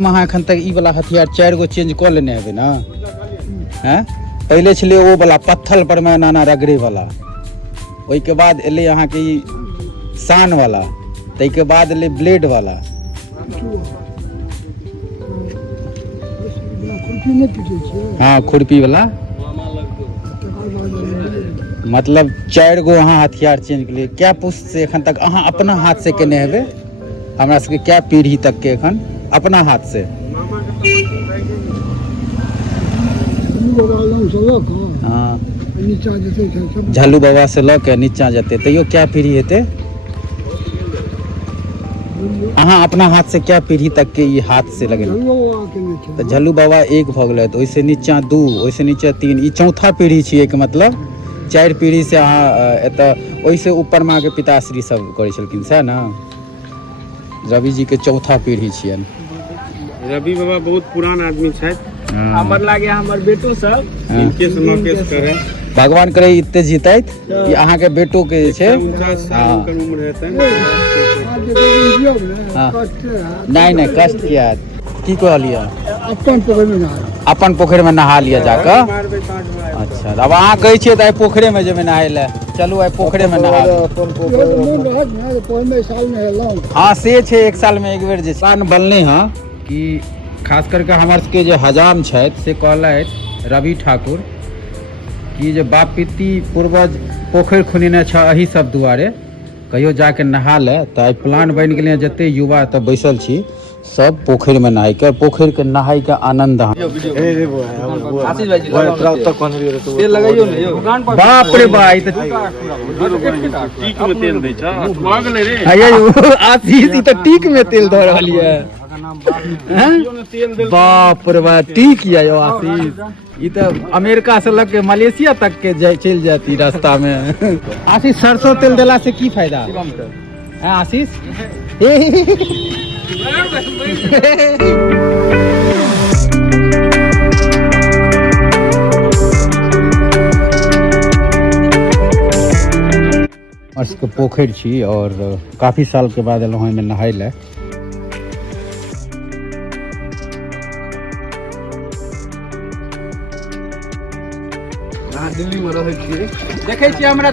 अहाँ एखन तक ई वाला हथियार 4 गो चेंज कर लेने हेबे ना हैं। पहले छले वो वाला पत्थर पर में नाना रगड़े वाला, ओई के बाद एले अहाँ के ई सान वाला, तई के बाद एले ब्लेड वाला। हाँ खुरपी वाला, मतलब 4 गो अहाँ हथियार चेंज के लिए क्या पुष्ट से एखन तक अहाँ अपना हाथ से केने हेबे? हमरा सबके क्या पीढ़ी तक के एखन अपना हाथ से? हाँ झल्लू बाबा से ल के नीचा जते तैयो क्या पीढ़ी हेते? अहाँ अपना हाथ से क्या पीढ़ी तक के ये हाथ से लगे? तो झल्लू बाबा 1 भ गेलै, ओइसे नीचा 2, ओइसे नीचा 3, ई चौथा पीढ़ी छियै के मतलब 4 पीढ़ी से अहाँ एतऽ ओइसे ऊपर माँ के पिताश्री सब करै छलखिन सएह ना। रवि जी के चौथा पीढ़ी छियन। रवि बाबा बहुत पुरान आदमी छथि, हमर लागे हमर बेटो सब इनके से नोकेस करे। भगवान करे इतने जीतैत कि अहाँ के बेटो के जे छै 49 साल के उम्र हेतै। नहीं नहीं कष्ट किया की कहलिए? अपन पोखर में नहा लिया जाकर। अच्छा अब अहाँ कहै छियै तऽ पोखरे में जेबै नहाय ले, चलू आइ पोखरे में नहा। हाँ से छै, 1 साल में 1 बेर जे प्लान बनले हैं कि खास करके हमर सबके जे हजाम छथि से कहलथि रवि ठाकुर कि जे बाप पिती पूर्वज पोखरि खुनेने छ एही सब दुआरे कहियो जाके नहा ले। तऽ आइ प्लान बनि गेलै, जते युवा एतऽ बैसल छी सब पोखरि में नहाय के, पोखरि के नहाय के आनंद। बाप रे बा टीक में तेल दै छ, आशीष ई तऽ टीक में तेल दऽ रहल ये। बाप रे बा टीक या यो आशीष, ई तऽ अमेरिका से लग के मलेशिया तक के चल जाती रास्ता में। आशीष सरसों तेल देला से की फायदा है आशीष? के पोखरि छी और काफी साल के बाद एलहुँ एहिमे नहाय ले। दिल्ली में रहे छियै, देखे छियै हमरा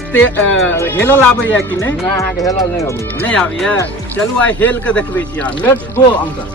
हेलल आबैया कि नहीं? अहाँ के हेलल नहीं आबैया। नहीं आबैया, चलू आइ हेल के देखबै छी। Let's go uncle.